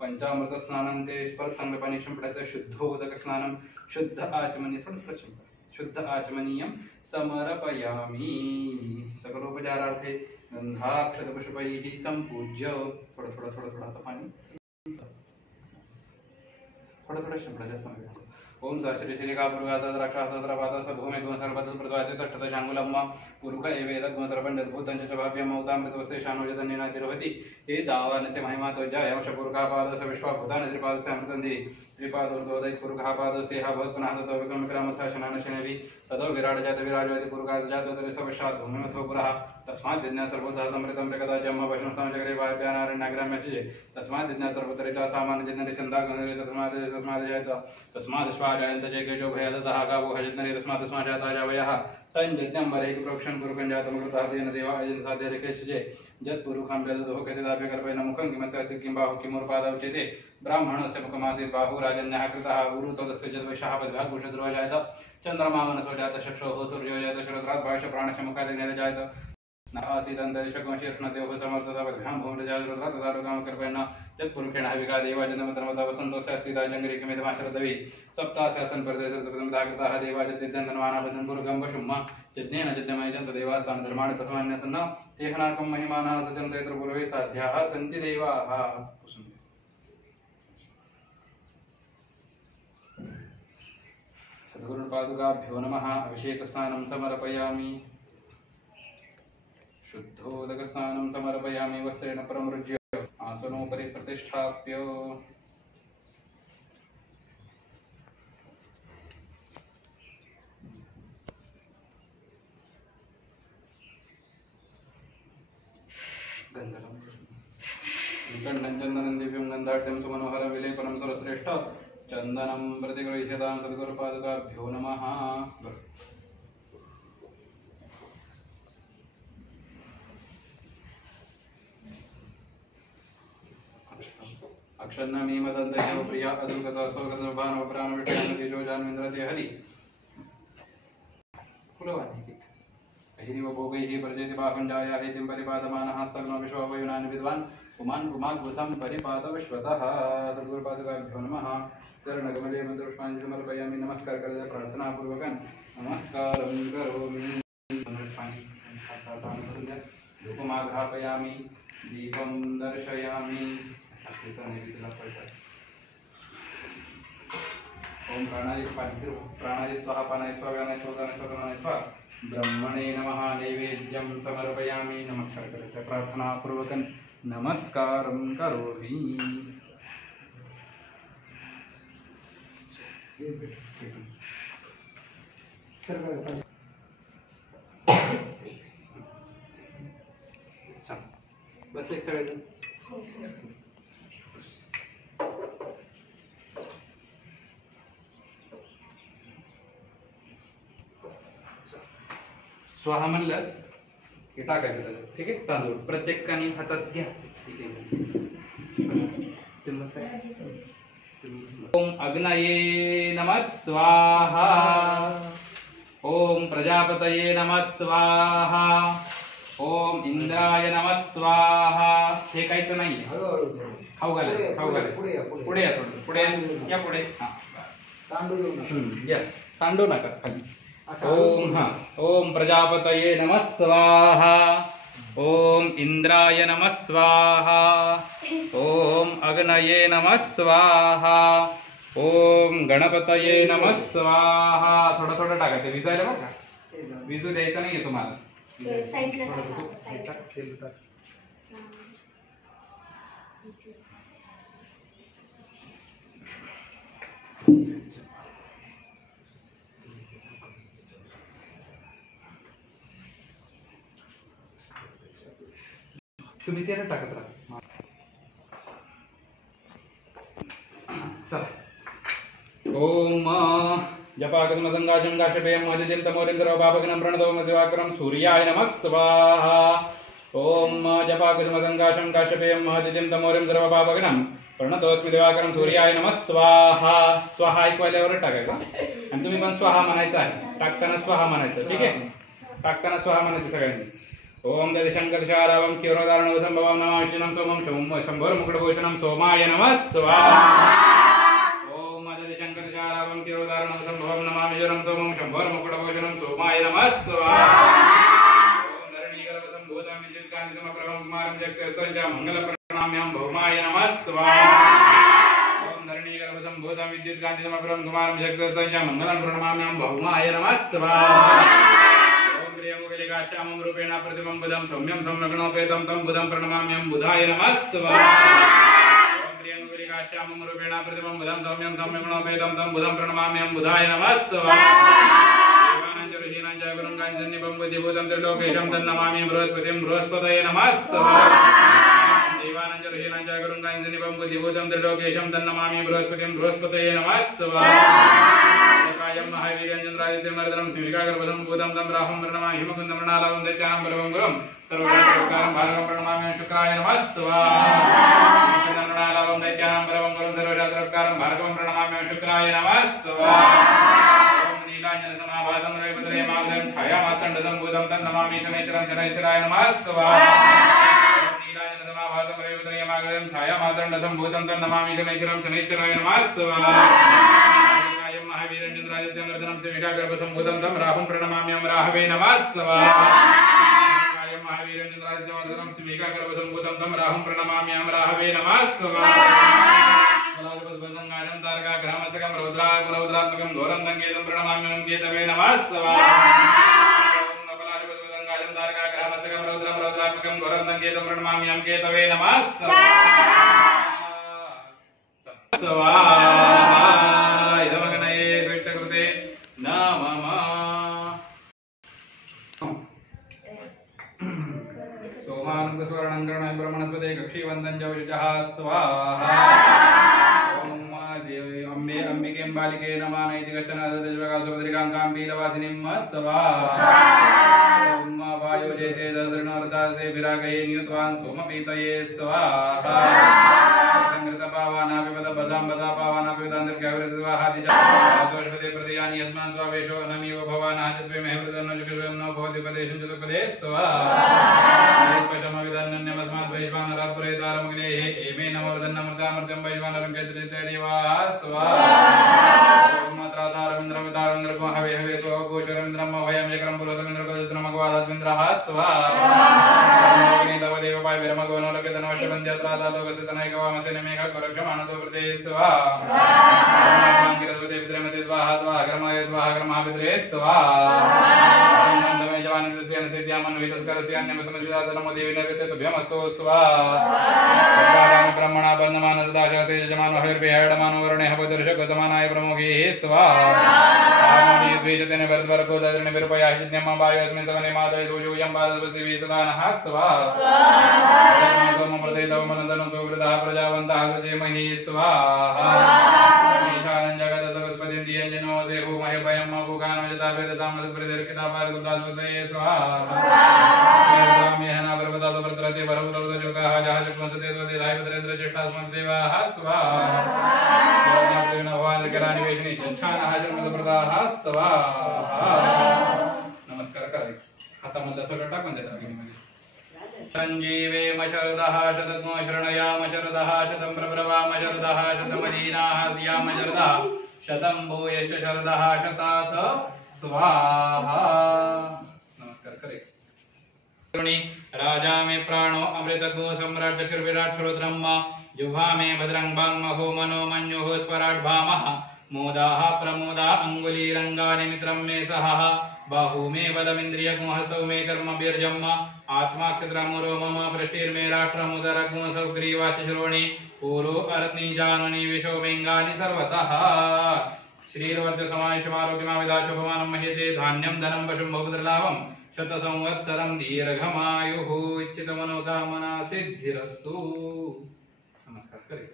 पंचामृत स्नानं ते परत चांगलं पाणी शिंपडायचं. शुद्धोदक स्नानं शुद्ध आचमनीय थोडं शुद्ध आचमनीयं समर्पयामि. सकलोपचारार्थे गंधाक्षतपुष्पैः संपूज्य थोडं आता पाणी थोडं शिंपडायचं. ओम श्री श्रीका पुरुगाचा द्राक्षासहस्रपादस भूमे गुणसर्पतः प्रद्वाते तष्टदशांगुलम्मा पुरुख एवेद गुणसर्पण्डद्भूतञ्च भाव्यमौतामृतवस्ते शानोजतन्येनातिरोहति हे तावानसे महिमा त्वजा यमशपुरुखः पादस्य विश्वाभूतानि त्रिपादस्य अमृतन्ति त्रिपादोर्ध्वोदय पुरुखः पादस्य हा भवत् पुनः ततो विक्रमविक्रमस्य शनानशनभि ततो विराटजात विराजयति पुरुखात् जातो सर्वशात् भूमिमथो पुरः तस्मात् दिन्या सर्वतः समृतं प्रकदा जन्म वैष्णवस्तां चक्रे वाप्यानारण्याग्राम्यशे तस्मात् दिन्या सर्वतरिचा सामान्यजनरे छन्दागनरे तस्मात् जायत तस्मात् श्वाजायन्त जयकेजो भयादतः गावो हजतनरे तस्मात् जाता जावयः तञ्जज्ञं वरेक प्रोक्षण पुरुषं जातमृतः तेन देवा अजन्त साध्य रेखेशजे जत् पुरुखं वेदतो कथिताभ्य कल्पेन मुखं किमस्य किं बाहु किमुर्पादौ चेते ब्राह्मणस्य मुखमासीत् बाहु राजन्यः कृतः उरुतोदस्य जद्वैशः पद्भ्यागुषद्रो जायत चन्द्रमा मनसो जात चक्षुः सूर्यो जायत शरद्रात् भाष्य प्राणस्य मुखादिनेन जायत नासीदन्तरिषकोशीर्ष्णदेवः समर्थता पद्भ्यां भूमिरजागरुद्रात् तदारुकां कल्पेन यत्पुरुषेण हविका देवाजन्तमत्रमता वसन्तोऽस्य सीता जङ्गरी किमेतमाशरदवि सप्तास्यासन् परदेशकृतः देवाजत्यजन्तनमाना वदन् पुरुगं वशुम्मा यज्ञेन यज्ञमयजन्त देवास्तान् धर्माणि प्रथमान्यसन्न तेहनाकं महिमानः सजन्त यत्र पूर्वे साध्याः सन्ति देवाः. सद्गुरुपादुकाभ्यो नमः. अभिषेकस्नानं समर्पयामि. शुद्धोदकस्नानं समर्पयामि. वस्त्रेण प्रमृज्य आसनोपरि प्रतिष्ठाप्य चन्दनं दिव्यं गन्धाढ्यं सुमनोहरं विलेपनं सर्वश्रेष्ठ चन्दनं प्रतिगृह्यतां. सद्गुरुपादुकाभ्यो नमः. अक्षन्नमी मदन्तयो प्रिया अदुर्गता स्वर्गतभानो प्राणविष्टानतिजो जान्वेन्द्रते हरि कुलवाणी अहिरिव भोगैः प्रजयति बाहुञ्जायाः तिं परिपादमानः स्तग्नो विश्ववयुनानि विद्वान् पुमान् पुमाद्वसं परिपादविश्वतः. सद्गुरुपादुकाभ्यो नमः. चरणकमले मन्त्रपुष्पाञ्जलिं समर्पयामि. नमस्कार करते प्रार्थनापूर्वकं नमस्कारं करोमि. धूपमाघ्रापयामि. दीपं दर्शयामि. ओम प्राणाय स्वाहा पानाय स्वाहा व्यानाय शोधानाय स्वगमनाय स्वाहा. ब्रह्मणे नमः. नैवेद्यं समर्पयामि. नमस्कार करते प्रार्थनापूर्वकं नमस्कारं करोमि. बस एक सगळे स्वाहा म्हणलं की टाकायचं त्याला. ठीक आहे. तांदूळ प्रत्येकाने हातात घ्या. ठीक आहे. ओम अग्नये नमः स्वाहा. ओम प्रजापतये नमः स्वाहा. ओम इंद्राय नमः स्वाहा. हे काहीच नाही. खाऊ घालायचं. पुढे या. थोडं पुढे या. पुढे या. सांडू नका खाली. ओम प्रजापतये नमः स्वाहा. ओम इंद्राय नमः स्वाहा. ओम अग्नये नमः स्वाहा. ओम गणपतये नमः स्वाहा. थोडं टाकायचं. विजायला बघा. विजू द्यायचं नाहीये तुम्हाला. तुम्ही त्याला टाकत राहा. ओम जपाकमदंगाजं गाशपेयं मदितिं तमोरिन्द्रो बाबगनं प्रणतो मदिवाकरं सूर्याय नमः स्वाहा. ओम जपाकमदंगाशं गाशपेयं मदितिं तमोरिं सर्वपापगनं प्रणतोस्मि दिवाकरं सूर्याय नमः स्वाहा. स्वाहा ऐकवायल्यावर टाकायचं. आणि तुम्ही पण स्वाहा म्हणायचं आहे. टाकताना स्वाहा म्हणायचं. ठीक आहे. टाकताना स्वाहा म्हणायचं सगळ्यांनी. ओम ददिशंकरशारावं किरोदारणो संभवं नमामि शिनं सोमं शंभोर्मुकुटभूषणं सोमाय नमः स्वाहा ओम ददिशंकरशारावं किरोदारणो संभवं नमामि शिनं सोमं शंभोर्मुकुटभूषणं सोमाय नमः स्वाहा ओम धरणीगर्भं भूतं विद्युत्कान्तिसमप्रभं कुमारं जगत्तत्वं च मंगलप्रणाम्यं भौमाय नमः स्वाहा ओम धरणीगर्भं भूतं विद्युत्कान्तिसमप्रभं कुमारं जगत्तत्वं च मंगलं प्रणमाम्यं भौमाय नमः स्वाहा श्यामं रूपेण प्रतिमं बुधं सौम्यं सम्यग्नोपेतं तं बुधं प्रणमाम्यं बुधाय नमः स्वाहा ओम प्रियंगुलिका श्यामं रूपेण प्रतिमं बुधं सौम्यं सम्यग्नोपेतं तं बुधं प्रणमाम्यं बुधाय नमः स्वाहा देवानां च ऋषीणां च गुरुं काञ्चन्निभं बुद्धिभूतं त्रिलोकेशं तन्नमामि बृहस्पतिं बृहस्पतये नमः स्वाहा देवानां च ऋषीणां च गुरुं काञ्चन्निभं बुद्धिभूतं त्रिलोकेशं तन्नमामि बृहस्पतिं बृहस्पतये नमः स्वाहा कायं महावीर्यञ्चन्द्रादित्यमर्दनं सिंहिकागर्भं भूतं तं राहुं प्रणमामि हिमकुन्दं मृणालावं दैत्यानं बलवं गुरुं सर्वकार्यकारं भार्गवं प्रणमामि शुक्राय नमः स्वाहा मृणालावं दैत्यानं बलवं गुरुं सर्वशास्त्रकारं भार्गवं प्रणमामि शुक्राय नमः स्वाहा ओम नीलाञ्जनसमाभासं रविभद्रे मागधं छायामातण्डं भूतं तन्नमामि शनैश्चरं शनैश्चराय नमः स्वाहा ओम नीलाञ्जनसमाभासं रविभद्रे मागधं छायामातण्डं भूतं तन्नमामि शनैश्चरं शनैश्चराय नमः स्वाहा महावीरञ्चन्द्रादित्यमर्दनं सिंहिकागर्भसम्भूतं तं राहुं प्रणमाम्यं राहवे नमः स्वाहा कायं महावीरञ्चन्द्रादित्यमर्दनं सिंहिकागर्भसम्भूतं तं राहुं प्रणमाम्यं राहवे नमः स्वाहा कलापस्पन्दं तारकाग्रहमस्तकं रौद्रात्मकं घोरं दङ्गेतं प्रणमाम्यं केतवे नमः स्वाहा कलापस्पन्दं तारकाग्रहमस्तकं रौद्रात्मकं घोरं दङ्गेतं प्रणमाम्यं केतवे नमः स्वाहा सोमानंदस्वर्णंकरणाय ब्रह्मणस्पते कक्षीवन्दं जौजः स्वाहा ओम देवी अम्बे अंबिके बालिके नमः इति कश्चन दशवगासुभद्रिकां पीतवासिनीं स्वाहा ओम वायो जेते दर्दनवरदाते विरागये नियुतवान् सोमपीतये स्वाहा संकृतपावानापिपद बदाम्बदा पावानापिपदान्तर्गवृत स्वाहादिजा दोषपदे प्रतियानि यस्मान् स्वावेशो नमीव भवान् आचत्वे महवृतनो जुगुर्वं नो भवति पदेशं चतुर्पदे स्वाहा पशमविदन्नन्यमस्मात् वैश्वानरात्पुरेतारमग्नेः एमे नमोर्धन्नमृतामृतं वैश्वानरं केतरिते देवाः स्वाहा ओम त्रातारमिन्द्रमितारमिन्द्रको हवे हवे सो गोचरमिन्द्रं भयं चक्रं पुरोतमिन्द्रकोजत्रमगवादमिन्द्रः स्वाहा तव देवपाय विरमगोनोलकेतनवशबन्ध्यत्रातालोकसितनैकवामसेन मेघ गोरक्षमाणतो प्रते स्वाहा स्वाहा स्वाहा स्वाहा कर्माय स्वाहा कर्माभिद्रे स्वाहा देवी ब्रह्मणा बंधमान सदाशते यजमान हविर्विहडमानो वरुणेः पदर्शकतमानाय प्रमुखे स्वाहा द्विजतेन भरद्वरको दर्णे विरुपया यज्ञमा वायोस्मिन् सवने मादय सूर्योऽयं पादस्पतिः सदानः स्वाहा सोममृते तव मनन्दनं सुवृतः प्रजावन्तः सजेमहि स्वाहा ईशानं जगदतपतिं दियञ्जनो देहो मह्यभयं मकुकानो यथा वेदतामसप्रतिर्किता भारतदासुतये स्वाहा रामेहना पर्वतादो वर्तते भरभूतो जोगाः जहाजकुंसते तदेधाय भद्रेन्द्र ज्येष्ठास्मद्देवाः स्वाहा भगवानकरानिवेशनी चच्छानः जन्मदप्रदाः स्वाहा नमस्कार करें हातामध्ये सगळं टाकून द्या दागिनीमध्ये संजीवेम शरदः शतको शरणयाम शरदः शतं प्रब्रवाम शरदः शतमदीनाः सियाम शरदः शतं भूयश्च शरदः शतात् स्वाहा नमस्कार करें राजा में प्राणो अमृत गो सम्राट चक्रविराट श्रोत्रम जुहा में भद्रंग भंग महो मनो मन्युः स्वराट भामः मोदाः प्रमोदा अंगुलीरंगानि मित्रं मे सह बाहु मे बलमिन्द्रियगुं हस्तौ मे कर्मभिर्जम् आत्माक्षत्रमुरो मम पृष्टिर्मे राष्ट्रमुदरगुं सौग्रीवाशिश्रोणि पूरो अर्त्नि जानुनि विशो मेङ्गानि सर्वतः श्रीर्वर्चसमायुषमारोग्यमाविदाशुभमानं मह्यते धान्यं धनं वशुं बहुपुत्रलाभं शतसंवत्सरं दीर्घमायुः इच्छितमनोकामना सिद्धिरस्तु नमस्कार करें